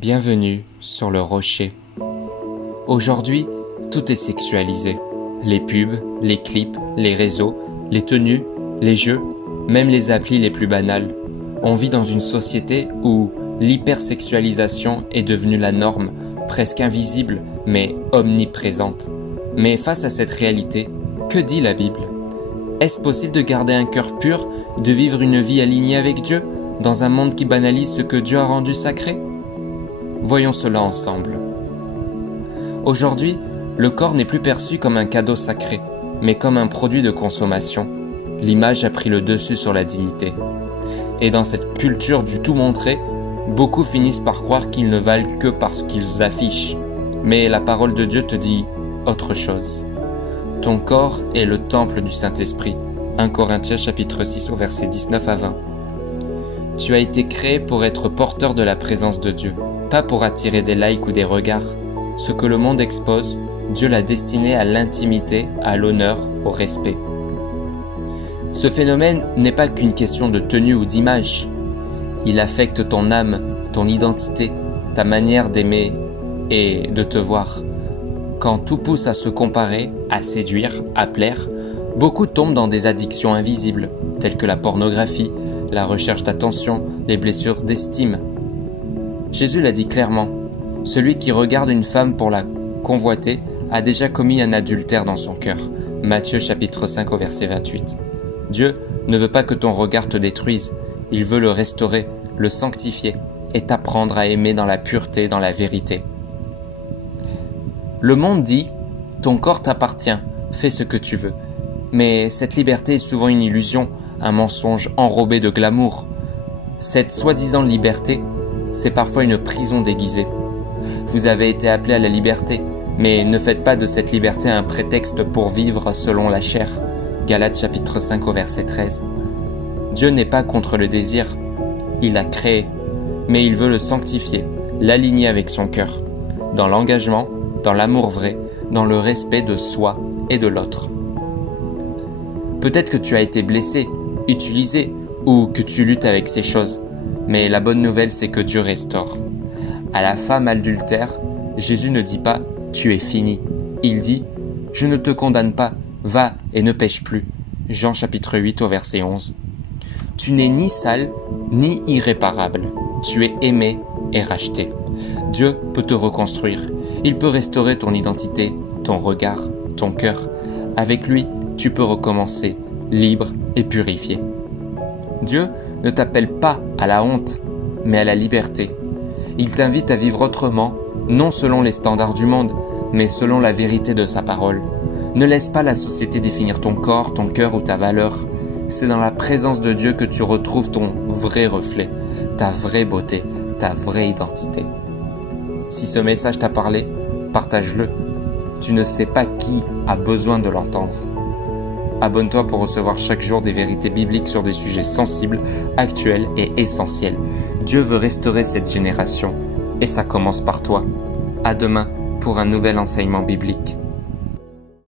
Bienvenue sur le rocher. Aujourd'hui, tout est sexualisé. Les pubs, les clips, les réseaux, les tenues, les jeux, même les applis les plus banales. On vit dans une société où l'hypersexualisation est devenue la norme, presque invisible, mais omniprésente. Mais face à cette réalité, que dit la Bible? Est-ce possible de garder un cœur pur, de vivre une vie alignée avec Dieu, dans un monde qui banalise ce que Dieu a rendu sacré? Voyons cela ensemble. Aujourd'hui, le corps n'est plus perçu comme un cadeau sacré, mais comme un produit de consommation. L'image a pris le dessus sur la dignité. Et dans cette culture du tout montrer, beaucoup finissent par croire qu'ils ne valent que parce qu'ils affichent. Mais la parole de Dieu te dit autre chose. Ton corps est le temple du Saint-Esprit. 1 Corinthiens chapitre 6 au verset 19 à 20. Tu as été créé pour être porteur de la présence de Dieu, pas pour attirer des likes ou des regards. Ce que le monde expose, Dieu l'a destiné à l'intimité, à l'honneur, au respect. Ce phénomène n'est pas qu'une question de tenue ou d'image. Il affecte ton âme, ton identité, ta manière d'aimer et de te voir. Quand tout pousse à se comparer, à séduire, à plaire, beaucoup tombent dans des addictions invisibles, telles que la pornographie, la recherche d'attention, les blessures d'estime. Jésus l'a dit clairement, celui qui regarde une femme pour la convoiter a déjà commis un adultère dans son cœur. Matthieu chapitre 5 au verset 28. Dieu ne veut pas que ton regard te détruise, il veut le restaurer, le sanctifier et t'apprendre à aimer dans la pureté, dans la vérité. Le monde dit « ton corps t'appartient, fais ce que tu veux ». Mais cette liberté est souvent une illusion, un mensonge enrobé de glamour. Cette soi-disant liberté, c'est parfois une prison déguisée. Vous avez été appelé à la liberté, mais ne faites pas de cette liberté un prétexte pour vivre selon la chair. Galates chapitre 5 au verset 13. Dieu n'est pas contre le désir, il l'a créé, mais il veut le sanctifier, l'aligner avec son cœur, dans l'engagement, dans l'amour vrai, dans le respect de soi et de l'autre. Peut-être que tu as été blessé, utilisé, ou que tu luttes avec ces choses, mais la bonne nouvelle c'est que Dieu restaure. À la femme adultère, Jésus ne dit pas « tu es fini », il dit « je ne te condamne pas, va et ne pêche plus ». Jean chapitre 8 au verset 11. Tu n'es ni sale, ni irréparable. Tu es aimé et racheté. Dieu peut te reconstruire. Il peut restaurer ton identité, ton regard, ton cœur. Avec lui, tu peux recommencer, libre et purifié. Dieu ne t'appelle pas à la honte, mais à la liberté. Il t'invite à vivre autrement, non selon les standards du monde, mais selon la vérité de sa parole. Ne laisse pas la société définir ton corps, ton cœur ou ta valeur. C'est dans la présence de Dieu que tu retrouves ton vrai reflet, ta vraie beauté, ta vraie identité. Si ce message t'a parlé, partage-le. Tu ne sais pas qui a besoin de l'entendre. Abonne-toi pour recevoir chaque jour des vérités bibliques sur des sujets sensibles, actuels et essentiels. Dieu veut restaurer cette génération et ça commence par toi. À demain pour un nouvel enseignement biblique.